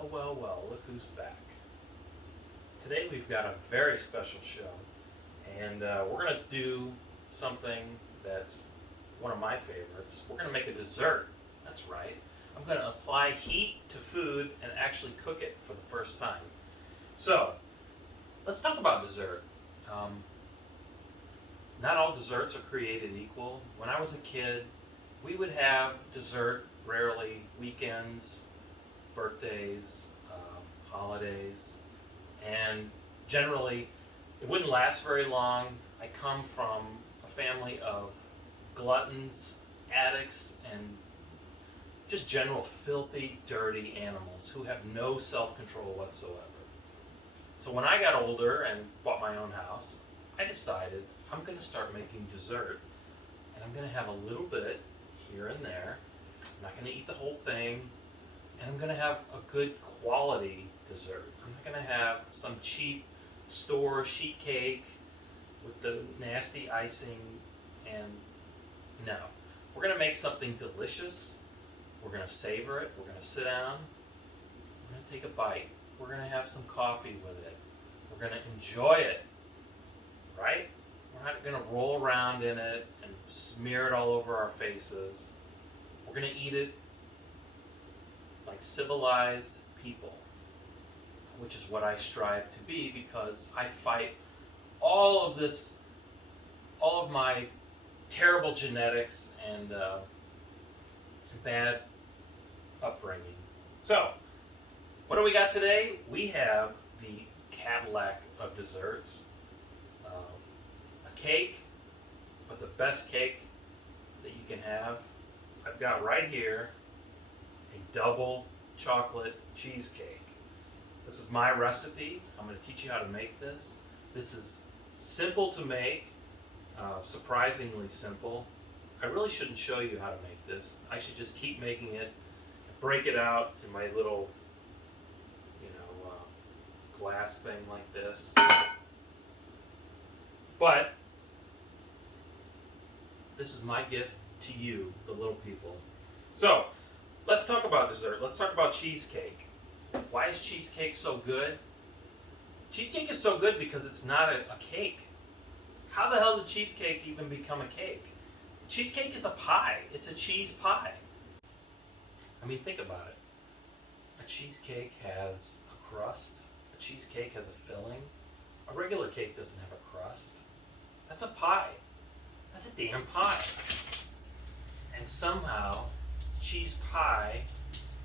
Well, well, well, look who's back. Today we've got a very special show, and we're going to do something that's one of my favorites. We're going to make a dessert. That's right. I'm going to apply heat to food and actually cook it for the first time. So, let's talk about dessert. Not all desserts are created equal. When I was a kid, we would have dessert rarely weekends, birthdays, holidays, and generally it wouldn't last very long. I come from a family of gluttons, addicts, and just general filthy, dirty animals who have no self-control whatsoever. So when I got older and bought my own house, I decided I'm going to start making dessert, and I'm going to have a little bit here and there. I'm not going to eat the whole thing, and I'm going to have a good quality dessert. I'm not going to have some cheap store sheet cake with the nasty icing, and no. We're going to make something delicious. We're going to savor it. We're going to sit down. We're going to take a bite. We're going to have some coffee with it. We're going to enjoy it, right? We're not going to roll around in it and smear it all over our faces. We're going to eat it like civilized people, which is what I strive to be, because I fight all of my terrible genetics and bad upbringing. So, what do we got today? We have the Cadillac of desserts. A cake, but the best cake that you can have. I've got right here a double chocolate cheesecake. This is my recipe. I'm going to teach you how to make this. This is simple to make, surprisingly simple. I really shouldn't show you how to make this. I should just keep making it, break it out in my little, glass thing like this. But this is my gift to you, the little people. So, let's talk about dessert. Let's talk about cheesecake. Why is cheesecake so good? Cheesecake is so good because it's not a cake. How the hell did cheesecake even become a cake? Cheesecake is a pie. It's a cheese pie. I mean, think about it. A cheesecake has a crust. A cheesecake has a filling. A regular cake doesn't have a crust. That's a pie. That's a damn pie. And somehow, cheese pie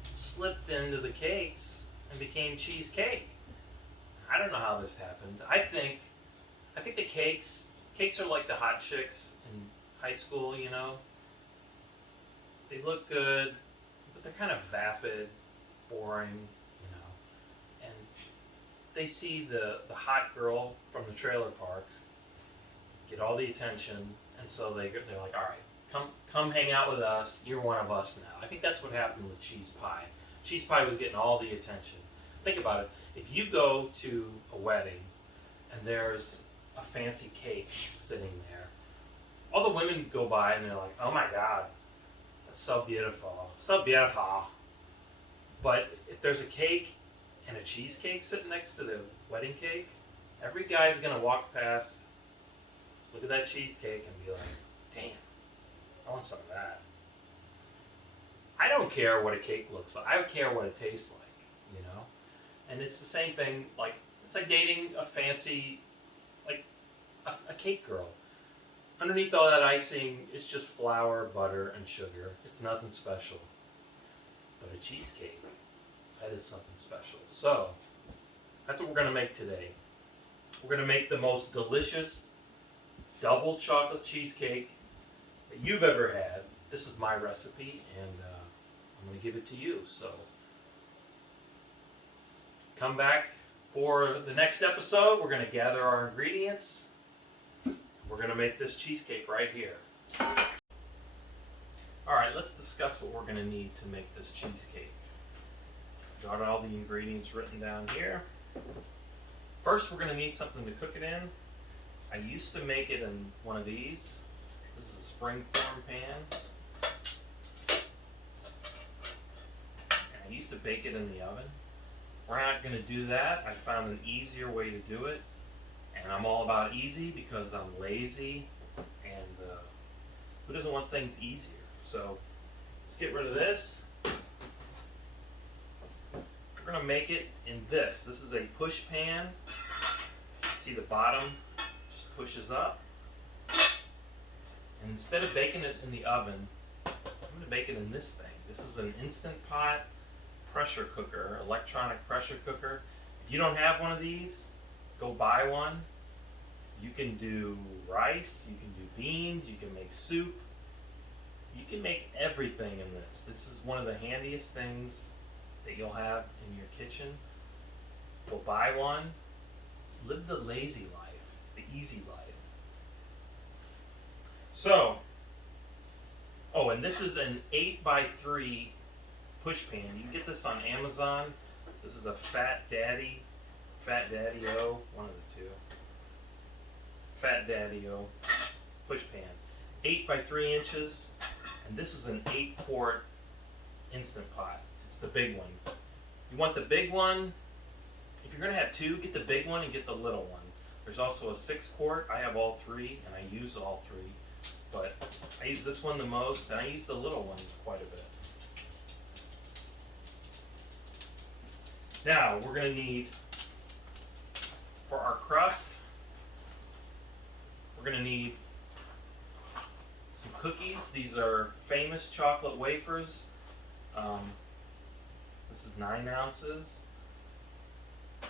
slipped into the cakes and became cheesecake. I don't know how this happened. I think the cakes are like the hot chicks in high school, They look good, but they're kind of vapid, boring, and they see the hot girl from the trailer parks get all the attention, and so they're like, all right, come hang out with us. You're one of us now. I think that's what happened with cheese pie. Cheese pie was getting all the attention. Think about it. If you go to a wedding and there's a fancy cake sitting there, all the women go by and they're like, oh my God, that's so beautiful, so beautiful. But if there's a cake and a cheesecake sitting next to the wedding cake, every guy's going to walk past, look at that cheesecake and be like, damn, I want some of that. I don't care what a cake looks like. I don't care what it tastes like, And it's the same thing, it's like dating a fancy, a cake girl. Underneath all that icing, it's just flour, butter, and sugar. It's nothing special. But a cheesecake, that is something special. So, that's what we're going to make today. We're going to make the most delicious double chocolate cheesecake that you've ever had. This is my recipe, and I'm going to give it to you. So, come back for the next episode. We're going to gather our ingredients. We're going to make this cheesecake right here. Alright, let's discuss what we're going to need to make this cheesecake. Got all the ingredients written down here. First, we're going to need something to cook it in. I used to make it in one of these. This is a springform pan. And I used to bake it in the oven. We're not going to do that. I found an easier way to do it. And I'm all about easy because I'm lazy. And who doesn't want things easier? So let's get rid of this. We're going to make it in this. This is a push pan. See the bottom just pushes up. And instead of baking it in the oven, I'm going to bake it in this thing. This is an Instant Pot pressure cooker, electronic pressure cooker. If you don't have one of these, go buy one. You can do rice, you can do beans, you can make soup. You can make everything in this. This is one of the handiest things that you'll have in your kitchen. Go buy one. Live the lazy life, the easy life. So, oh, and this is an 8x3 push pan. You can get this on Amazon. This is a Fat Daddy-O, one of the two. Fat Daddy-O push pan. 8x3 inches, and this is an 8-quart Instant Pot. It's the big one. You want the big one. If you're going to have two, get the big one and get the little one. There's also a 6-quart. I have all three, and I use all three. But I use this one the most, and I use the little one quite a bit. Now, we're going to need, for our crust, we're going to need some cookies. These are Famous chocolate wafers. This is 9 ounces.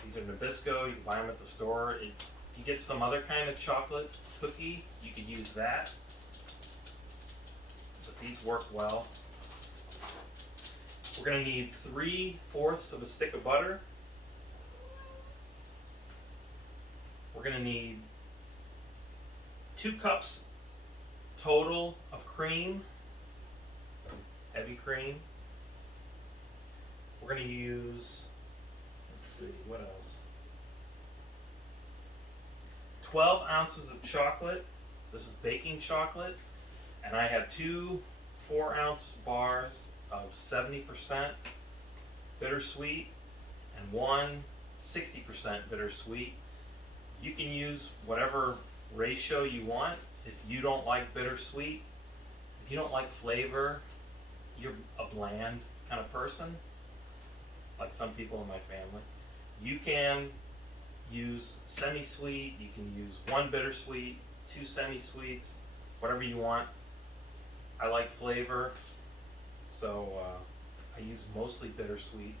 These are Nabisco. You can buy them at the store. If you get some other kind of chocolate cookie, you could use that. But these work well. We're going to need 3/4 of a stick of butter. We're going to need 2 cups total of cream, heavy cream. We're going to use, let's see, what else? 12 ounces of chocolate. This is baking chocolate. And I have 2 4-ounce bars of 70% bittersweet and 1 60% bittersweet. You can use whatever ratio you want. If you don't like bittersweet, if you don't like flavor, you're a bland kind of person, like some people in my family, you can use semi-sweet, you can use 1 bittersweet, 2 semi-sweets, whatever you want. I like flavor, so I use mostly bittersweet.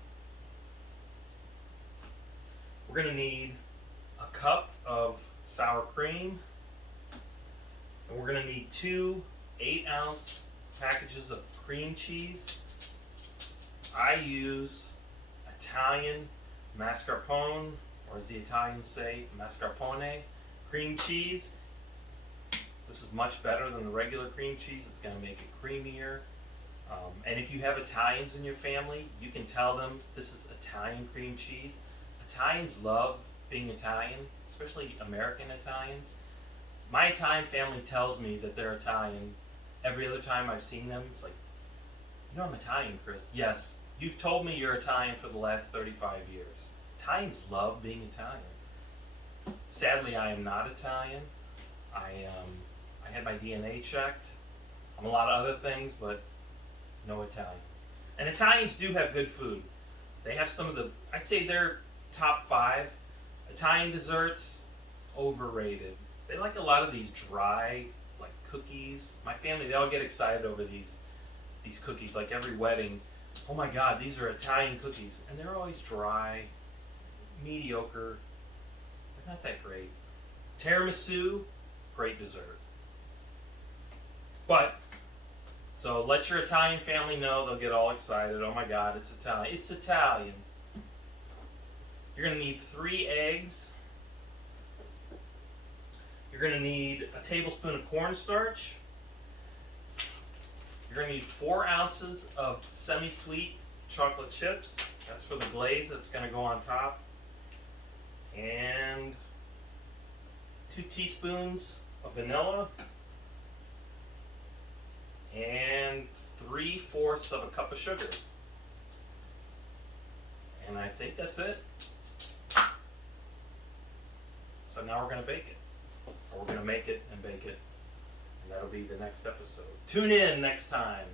We're going to need a cup of sour cream, and we're going to need 2 8-ounce packages of cream cheese. I use Italian mascarpone, or as the Italians say, mascarpone cream cheese. This is much better than the regular cream cheese. It's going to make it creamier. And if you have Italians in your family, you can tell them this is Italian cream cheese. Italians love being Italian, especially American Italians. My Italian family tells me that they're Italian every other time I've seen them. It's like, you know I'm Italian, Chris. Yes, you've told me you're Italian for the last 35 years. Italians love being Italian. Sadly, I am not Italian. I had my DNA checked. I'm a lot of other things, but no Italian. And Italians do have good food. They have some of the, I'd say they're top 5. Italian desserts, overrated. They like a lot of these dry, like cookies. My family, they all get excited over these cookies, like every wedding. Oh my God, these are Italian cookies. And they're always dry, mediocre. They're not that great. Tiramisu, great dessert. But, so let your Italian family know, they'll get all excited. Oh my God, it's Italian. It's Italian. You're going to need 3 eggs. You're going to need a tablespoon of cornstarch. You're going to need 4 ounces of semi-sweet chocolate chips. That's for the glaze that's going to go on top. And 2 teaspoons of vanilla. And 3/4 of a cup of sugar. And I I think that's it. So now we're going to bake it. Or we're going to make it and bake it. And that'll be the next episode. Tune in next time.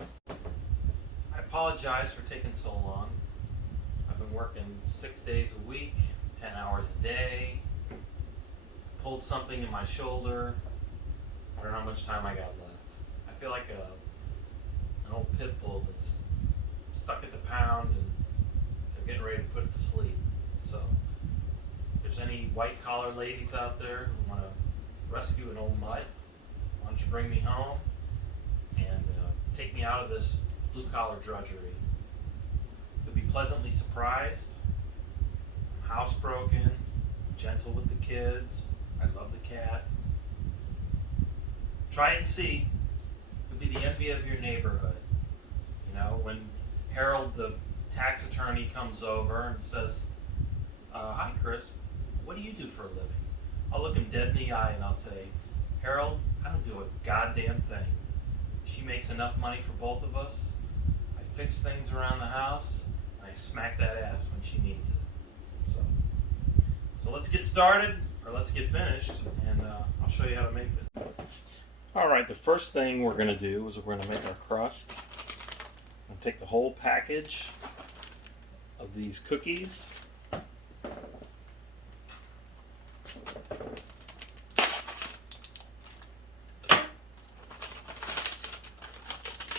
I apologize for taking so long. I've been working 6 days a week, 10 hours a day. Pulled something in my shoulder. I don't know how much time I got left. I feel like an old pit bull that's stuck at the pound and they're getting ready to put it to sleep. So if there's any white collar ladies out there who want to rescue an old mutt, why don't you bring me home and take me out of this blue collar drudgery. You'll be pleasantly surprised. I'm housebroken, gentle with the kids. I love the cat. Try it and see. You'll be the envy of your neighborhood. You know, when Harold, the tax attorney, comes over and says, hi Chris, what do you do for a living? I'll look him dead in the eye and I'll say, Harold, I don't do a goddamn thing. She makes enough money for both of us. I fix things around the house, and I smack that ass when she needs it. So let's get started, or let's get finished, and I'll show you how to make it. Alright, the first thing we're going to do is we're going to make our crust. I'm going to take the whole package of these cookies.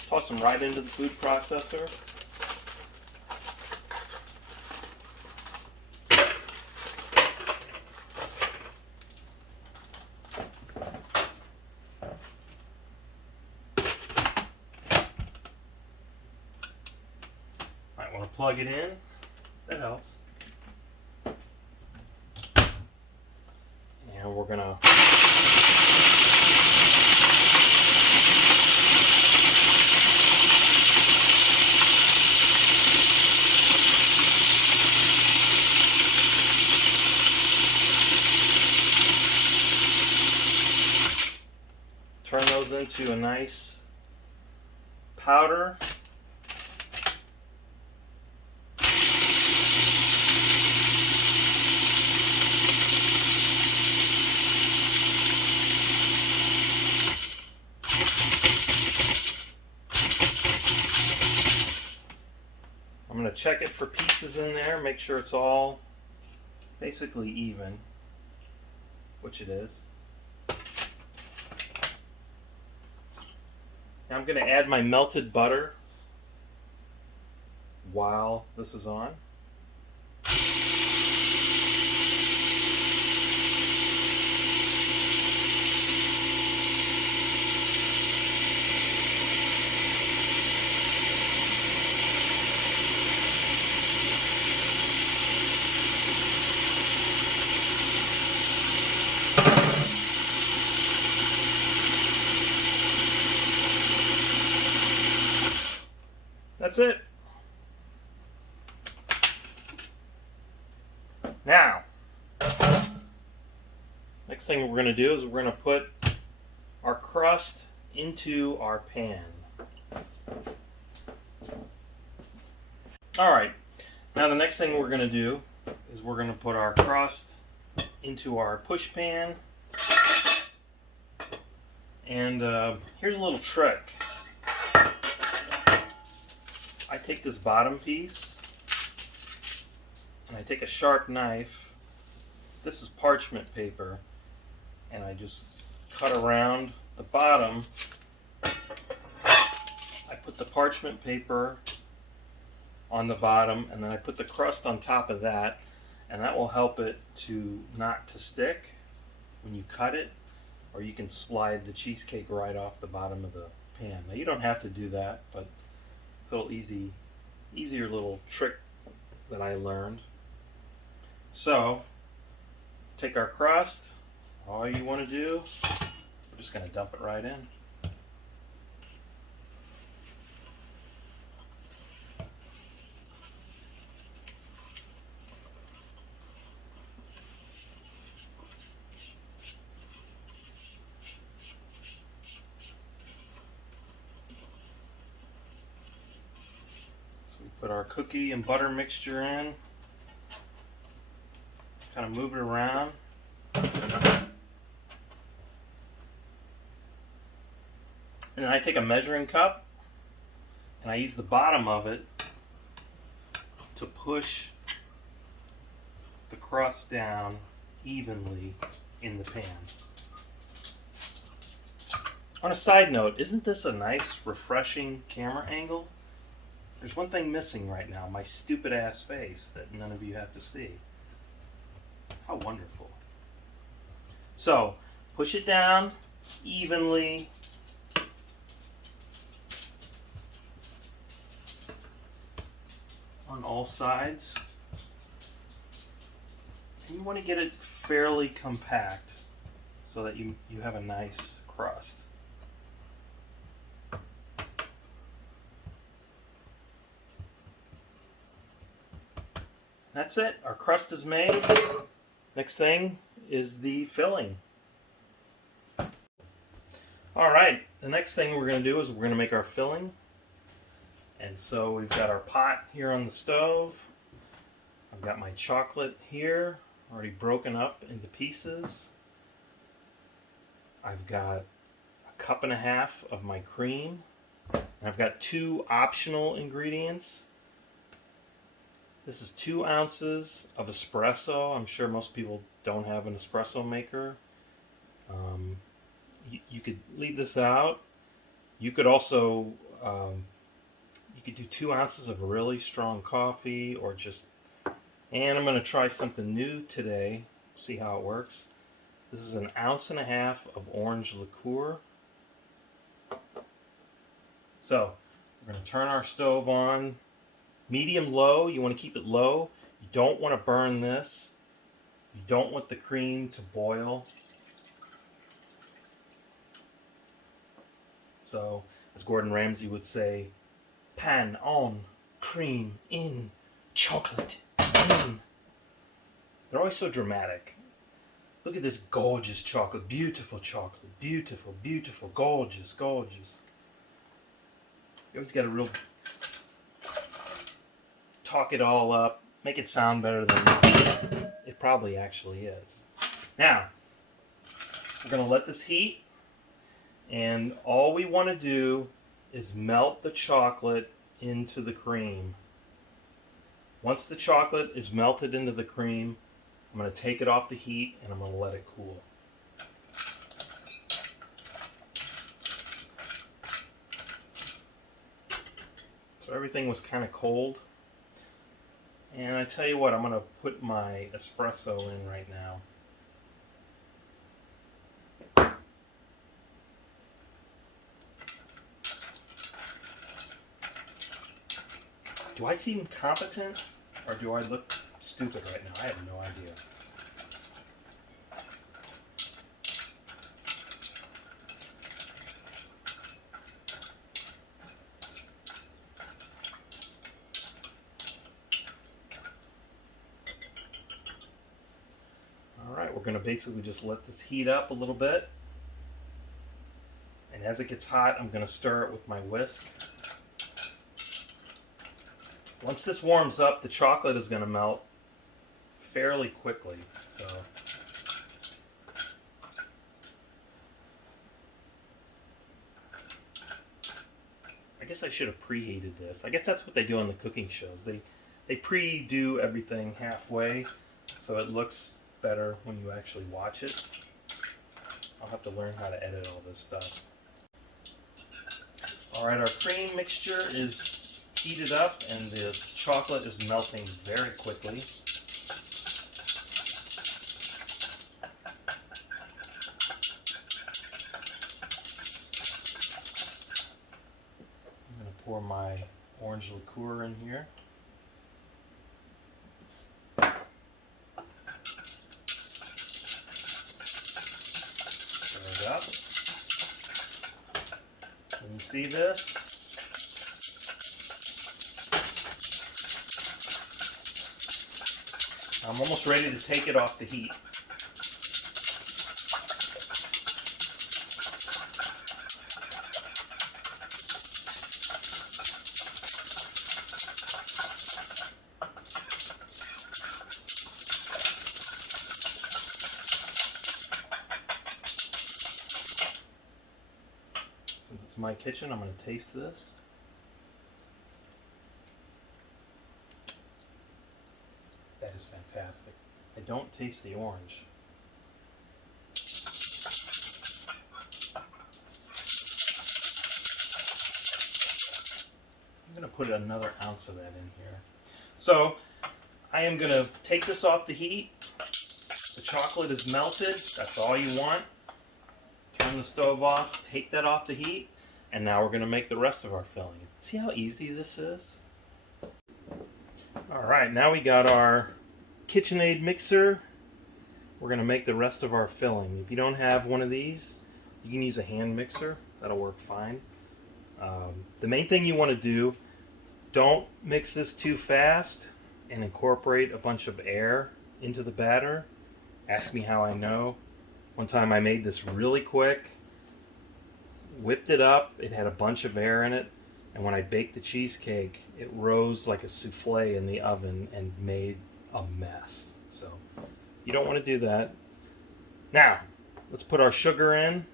Toss them right into the food processor. Might want to plug it in. That helps. And we're going to turn those into a nice powder. I'm going to check it for pieces in there, make sure it's all basically even, which it is. Now I'm going to add my melted butter while this is on. That's it. Now, next thing we're going to do is we're going to put our crust into our pan. Alright, now the next thing we're going to do is we're going to put our crust into our push pan. And here's a little trick. I take this bottom piece and I take a sharp knife. This is parchment paper, and I just cut around the bottom. I put the parchment paper on the bottom, and then I put the crust on top of that, and that will help it to not to stick when you cut it, or you can slide the cheesecake right off the bottom of the pan. Now you don't have to do that, but it's a little easier little trick that I learned. So, take our crust. All you want to do, we're just going to dump it right in. Put our cookie and butter mixture in. Kind of move it around. And then I take a measuring cup and I use the bottom of it to push the crust down evenly in the pan. On a side note, isn't this a nice, refreshing camera angle? There's one thing missing right now, my stupid ass face that none of you have to see. How wonderful. So, push it down evenly. On all sides. And you want to get it fairly compact so that you have a nice crust. That's it. Our crust is made. Next thing is the filling. Alright, the next thing we're going to do is we're going to make our filling. And so we've got our pot here on the stove. I've got my chocolate here, already broken up into pieces. I've got a cup and a half of my cream. And I've got 2 optional ingredients. This is 2 ounces of espresso. I'm sure most people don't have an espresso maker. You could leave this out. You could also you could do 2 ounces of really strong coffee, or just, and I'm going to try something new today, see how it works. This is 1.5 ounces of orange liqueur. So, we're going to turn our stove on, medium low. You want to keep it low. You don't want to burn this. You don't want the cream to boil. So, as Gordon Ramsay would say, pan on, cream in, chocolate in. They're always so dramatic. Look at this gorgeous chocolate, beautiful, beautiful, gorgeous, gorgeous. You always got to real talk it all up, make it sound better than it probably actually is. Now, we're going to let this heat, and all we want to do is melt the chocolate into the cream. Once the chocolate is melted into the cream, I'm going to take it off the heat and I'm going to let it cool. So everything was kind of cold. And I tell you what, I'm going to put my espresso in right now. Do I seem competent, or do I look stupid right now? I have no idea. Alright, we're going to basically just let this heat up a little bit. And as it gets hot, I'm going to stir it with my whisk. Once this warms up, the chocolate is going to melt fairly quickly. So I guess I should have preheated this. I guess that's what they do on the cooking shows. They pre-do everything halfway so it looks better when you actually watch it. I'll have to learn how to edit all this stuff. Alright, our cream mixture is heated up and the chocolate is melting very quickly. I'm going to pour my orange liqueur in here. Stir it up. Can you see this? I'm almost ready to take it off the heat. is my kitchen. I'm going to taste this. That is fantastic. I don't taste the orange. I'm going to put another ounce of that in here. So I am going to take this off the heat. The chocolate is melted. That's all you want. Turn the stove off, take that off the heat, and now we're going to make the rest of our filling. See how easy this is? Alright, now we got our KitchenAid mixer. We're going to make the rest of our filling. If you don't have one of these, you can use a hand mixer. That'll work fine. The main thing you want to do, don't mix this too fast and incorporate a bunch of air into the batter. Ask me how I know. One time I made this really quick, whipped it up, it had a bunch of air in it, and when I baked the cheesecake, it rose like a souffle in the oven and made a mess. So you don't want to do that. Now, let's put our sugar in.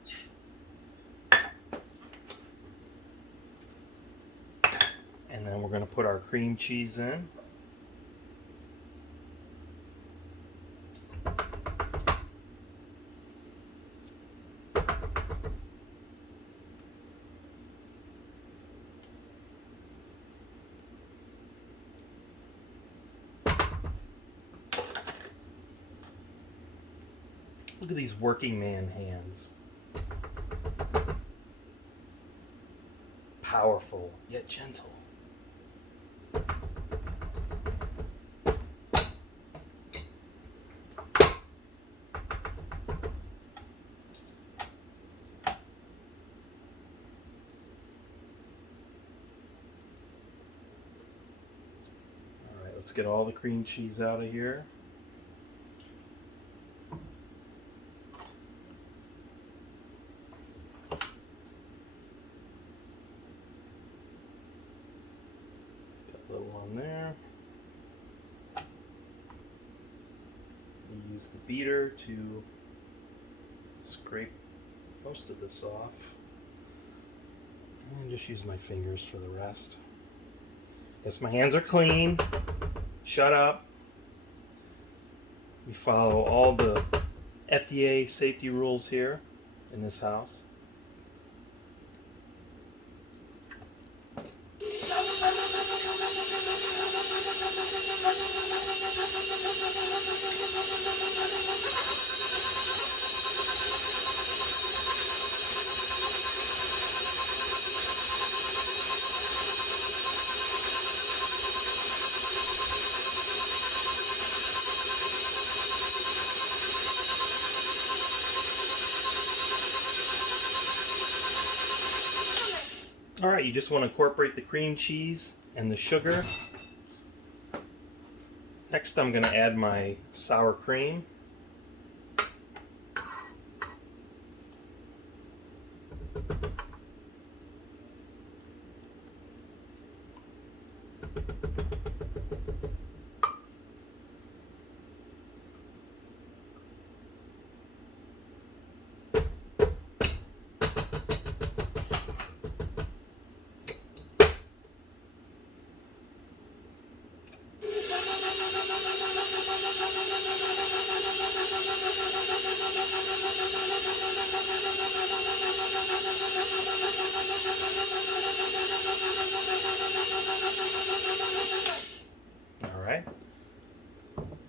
And then we're going to put our cream cheese in. Look at these working man hands. Powerful, yet gentle. Alright, let's get all the cream cheese out of here. On there. Use the beater to scrape most of this off. And just use my fingers for the rest. Yes, my hands are clean. Shut up. We follow all the FDA safety rules here in this house. Alright, you just want to incorporate the cream cheese and the sugar. Next I'm going to add my sour cream. Alright,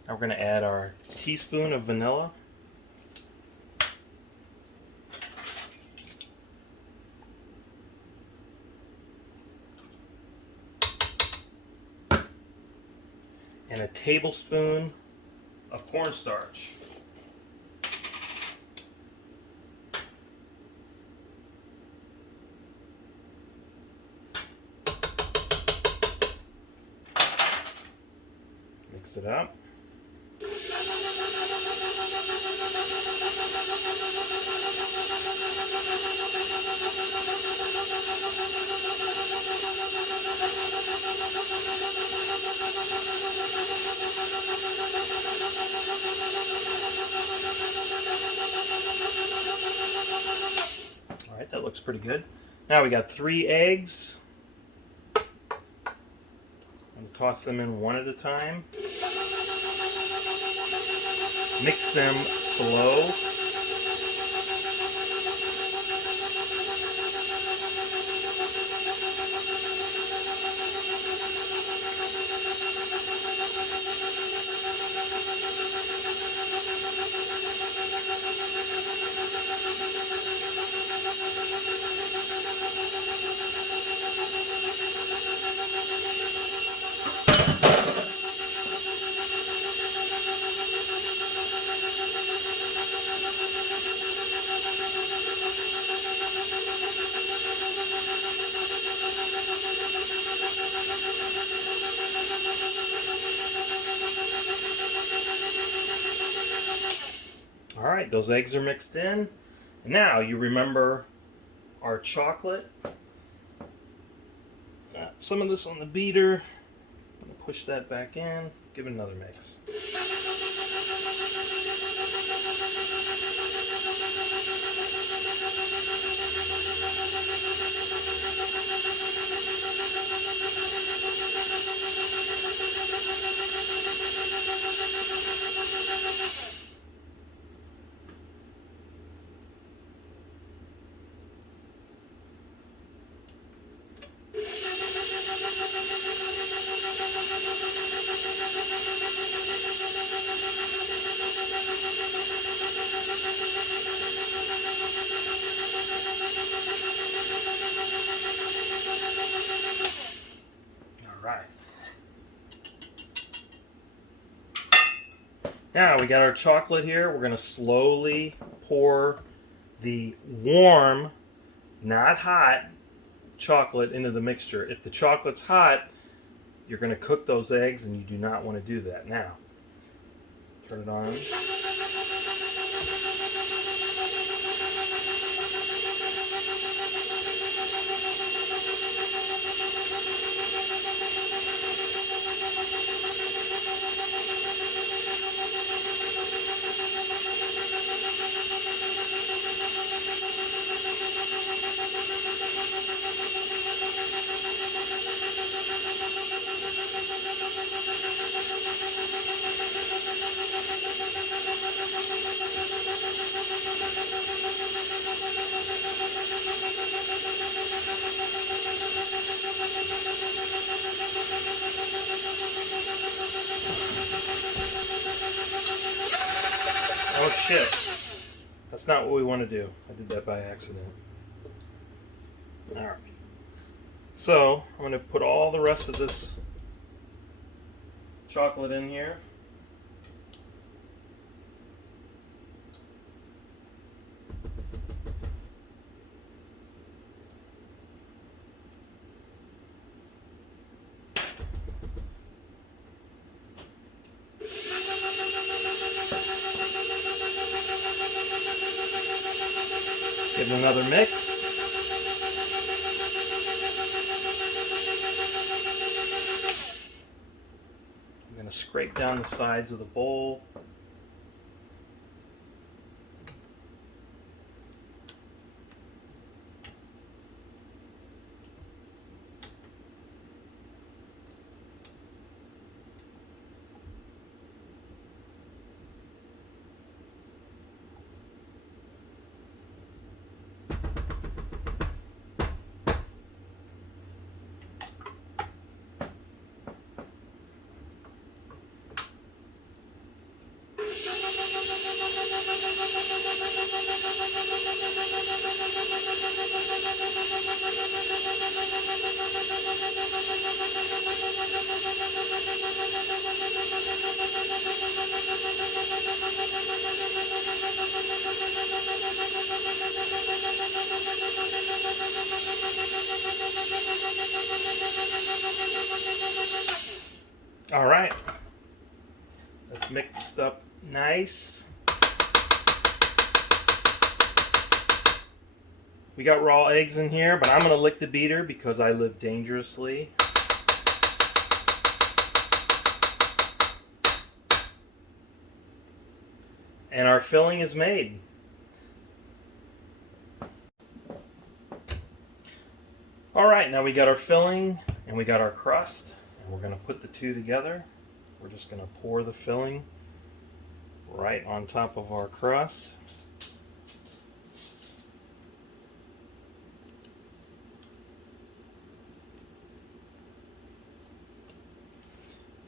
now we're going to add our teaspoon of vanilla. And a tablespoon of cornstarch. Mix it up. Alright, that looks pretty good. Now we got 3 eggs. And toss them in one at a time. Mix them slow. All right, those eggs are mixed in. Now you remember our chocolate. Got some of this on the beater. I'm gonna push that back in. Give it another mix. Right. Now we got our chocolate here. We're going to slowly pour the warm, not hot, chocolate into the mixture. If the chocolate's hot, you're going to cook those eggs and you do not want to do that. Now, turn it on. Oh shit. That's not what we want to do. I did that by accident. Alright. So, I'm going to put all the rest of this chocolate in here. Give it another mix. I'm going to scrape down the sides of the bowl. All right, that's mixed up nice. We got raw eggs in here, but I'm gonna lick the beater because I live dangerously. And our filling is made. All right, now we got our filling and we got our crust, and we're gonna put the two together. We're just gonna pour the filling right on top of our crust.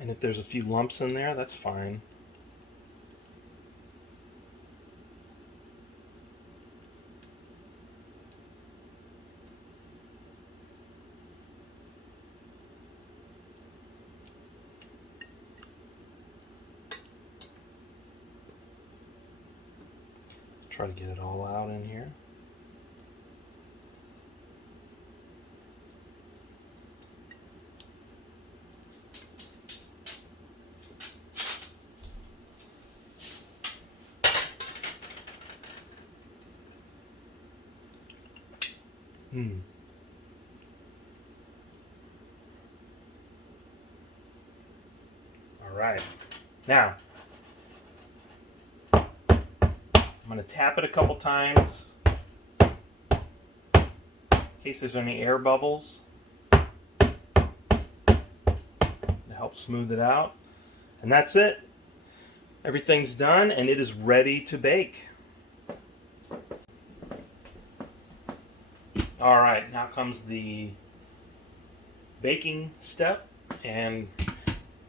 And if there's a few lumps in there, that's fine. Try to get it all out in here. All right. Now, I'm going to tap it a couple times in case there's any air bubbles to help smooth it out. And that's it. Everything's done and it is ready to bake. All right, now comes the baking step, and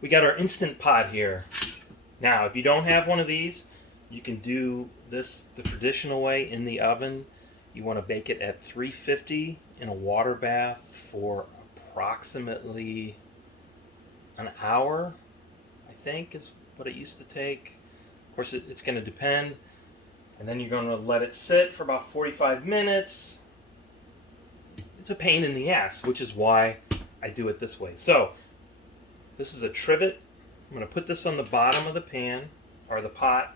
we got our Instant Pot here. Now, if you don't have one of these, you can do this the traditional way in the oven. You want to bake it at 350 in a water bath for approximately an hour, I think is what it used to take. Of course, it's going to depend. And then you're going to let it sit for about 45 minutes. It's a pain in the ass, which is why I do it this way. So, this is a trivet. I'm going to put this on the bottom of the pan, or the pot.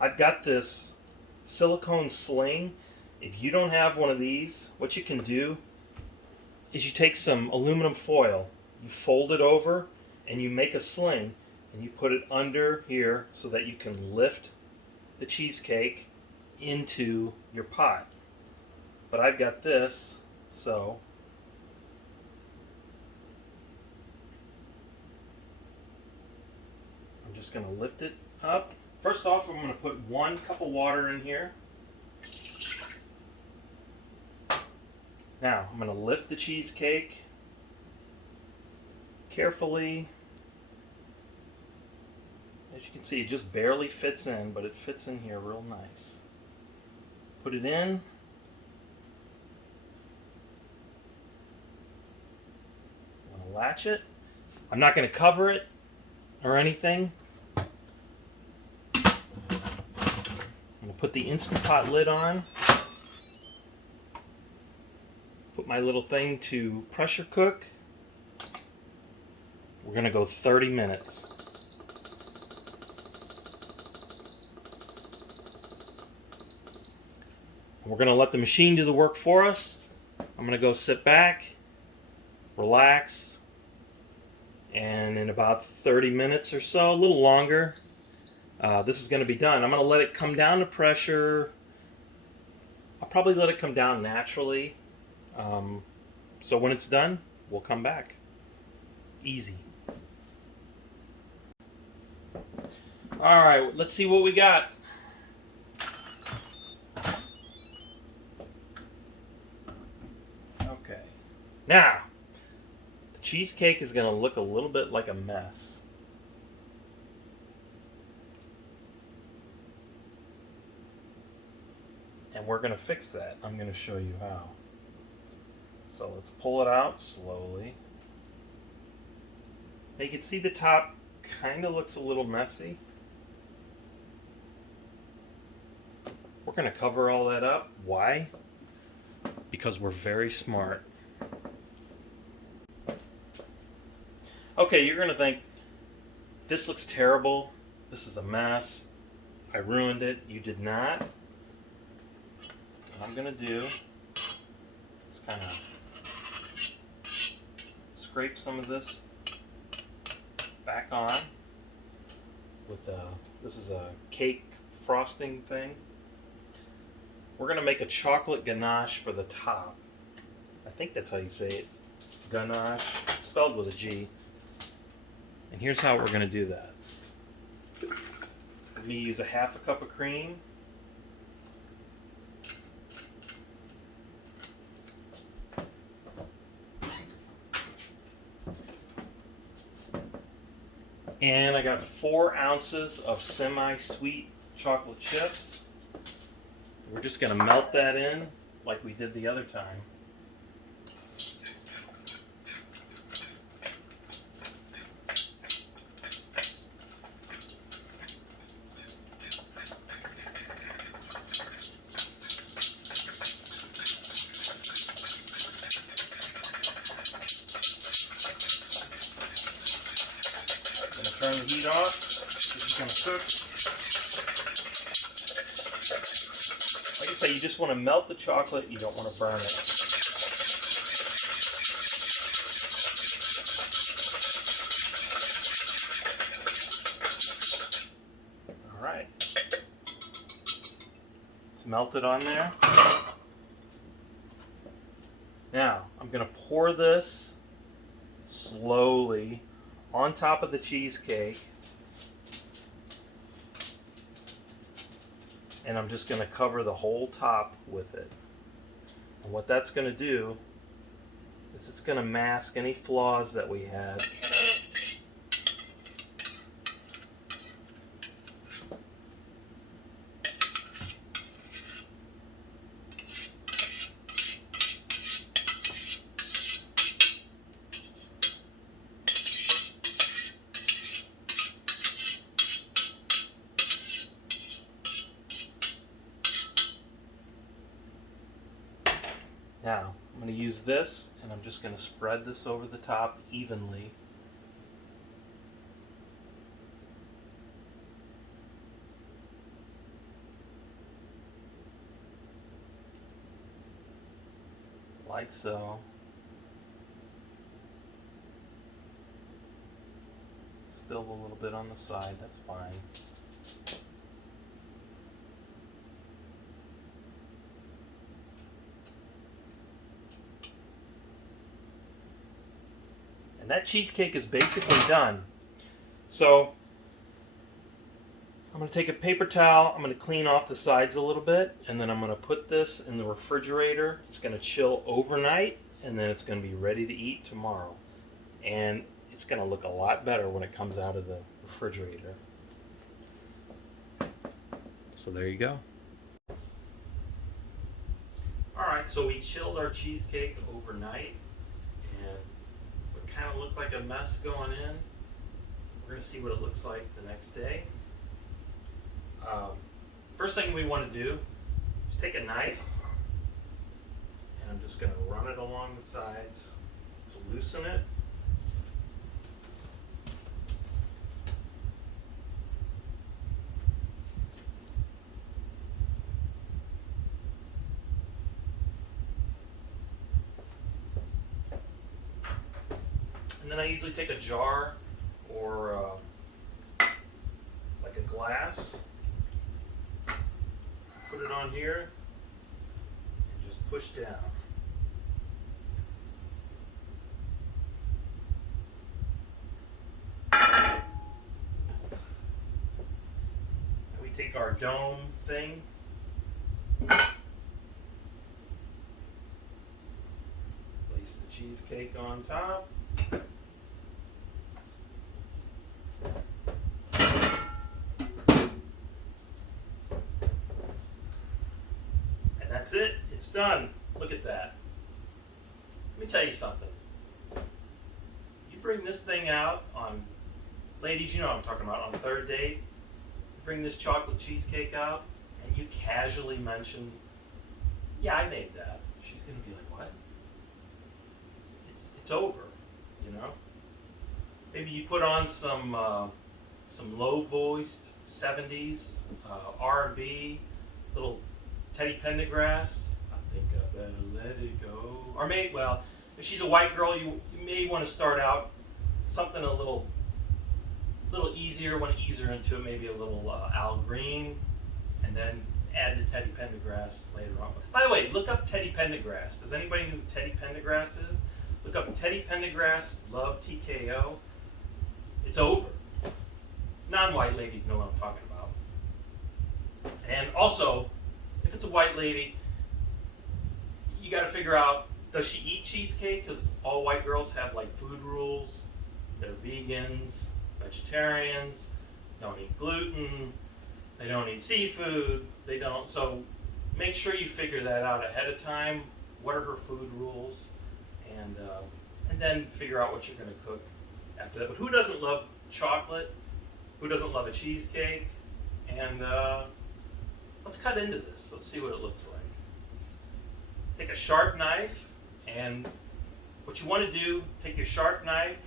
I've got this silicone sling. If you don't have one of these, what you can do is you take some aluminum foil, you fold it over, and you make a sling, and you put it under here so that you can lift the cheesecake into your pot. But I've got this, so I'm just going to lift it up. First off, I'm going to put 1 cup of water in here. Now, I'm going to lift the cheesecake carefully. As you can see, it just barely fits in, but it fits in here real nice. Put it in. I'm going to latch it. I'm not going to cover it or anything. I'm going to put the Instant Pot lid on. Put my little thing to pressure cook. We're going to go 30 minutes. We're going to let the machine do the work for us. I'm going to go sit back, relax, and in about 30 minutes or so, a little longer, this is going to be done. I'm going to let it come down to pressure. I'll probably let it come down naturally. So when it's done, we'll come back. Easy. All right, let's see what we got. Okay. Now, the cheesecake is going to look a little bit like a mess. And we're going to fix that. I'm going to show you how. So let's pull it out slowly. Now you can see the top kind of looks a little messy. We're going to cover all that up. Why? Because we're very smart. Okay, you're going to think, this looks terrible. This is a mess. I ruined it. You did not. What I'm going to do is kind of scrape some of this back on with this is a cake frosting thing. We're going to make a chocolate ganache for the top. I think that's how you say it. Ganache, spelled with a G. And here's how we're going to do that. We're going to use a half a cup of cream. And I got 4 ounces of semi-sweet chocolate chips. We're just going to melt that in like we did the other time. Turn the heat off. This is going to cook. Like I say, you just want to melt the chocolate. You don't want to burn it. All right. It's melted on there. Now, I'm going to pour this slowly on top of the cheesecake, and I'm just going to cover the whole top with it. And what that's going to do is it's going to mask any flaws that we had. Now, I'm going to use this, and I'm just going to spread this over the top evenly. Like so. Spilled a little bit on the side, that's fine. And that cheesecake is basically done. So I'm going to take a paper towel, I'm going to clean off the sides a little bit, and then I'm going to put this in the refrigerator. It's going to chill overnight, and then it's going to be ready to eat tomorrow. And it's going to look a lot better when it comes out of the refrigerator. So there you go. Alright, so we chilled our cheesecake overnight, and it kind of looked like a mess going in. We're going to see what it looks like the next day. First thing we want to do is take a knife, and I'm just going to run it along the sides to loosen it. And then I usually take a jar or like a glass, put it on here, and just push down. And we take our dome thing, place the cheesecake on top. That's it. It's done. Look at that. Let me tell you something. You bring this thing out on, ladies, you know what I'm talking about, on the third date. You bring this chocolate cheesecake out, and you casually mention, yeah, I made that. She's going to be like, what? It's over, you know? Maybe you put on some low-voiced 70s R&B, little Teddy Pendergrass. I think I better let it go. Or maybe, well, if she's a white girl, you may want to start out something a little easier. Want to ease her into it, maybe a little Al Green, and then add the Teddy Pendergrass later on. By the way, look up Teddy Pendergrass. Does anybody know who Teddy Pendergrass is? Look up Teddy Pendergrass, love TKO. It's over. Non-white ladies know what I'm talking about. And also, if it's a white lady, you got to figure out, does she eat cheesecake? Because all white girls have like food rules. They're vegans, vegetarians, don't eat gluten, they don't eat seafood, they don't. So make sure you figure that out ahead of time. What are her food rules? And then figure out what you're going to cook after that. But who doesn't love chocolate? Who doesn't love a cheesecake? And let's cut into this. Let's see what it looks like. Take a sharp knife, and what you want to do, take your sharp knife,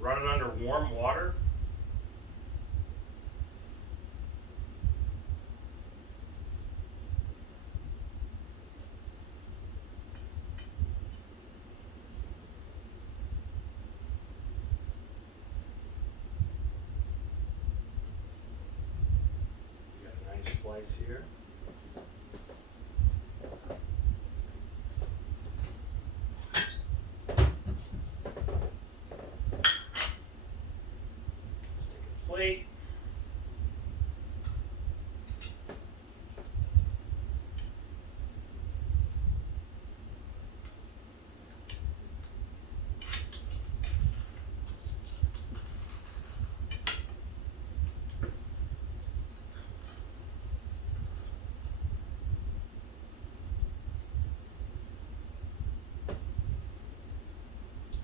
run it under warm water. You got a nice slice here. Plate.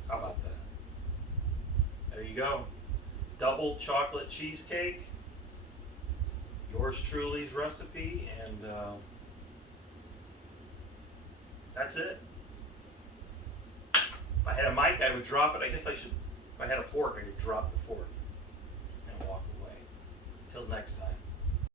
How about that? There you go. Double chocolate cheesecake. Yours truly's recipe, and that's it. If I had a mic, I would drop it. I guess I should. If I had a fork, I could drop the fork and walk away. Till next time.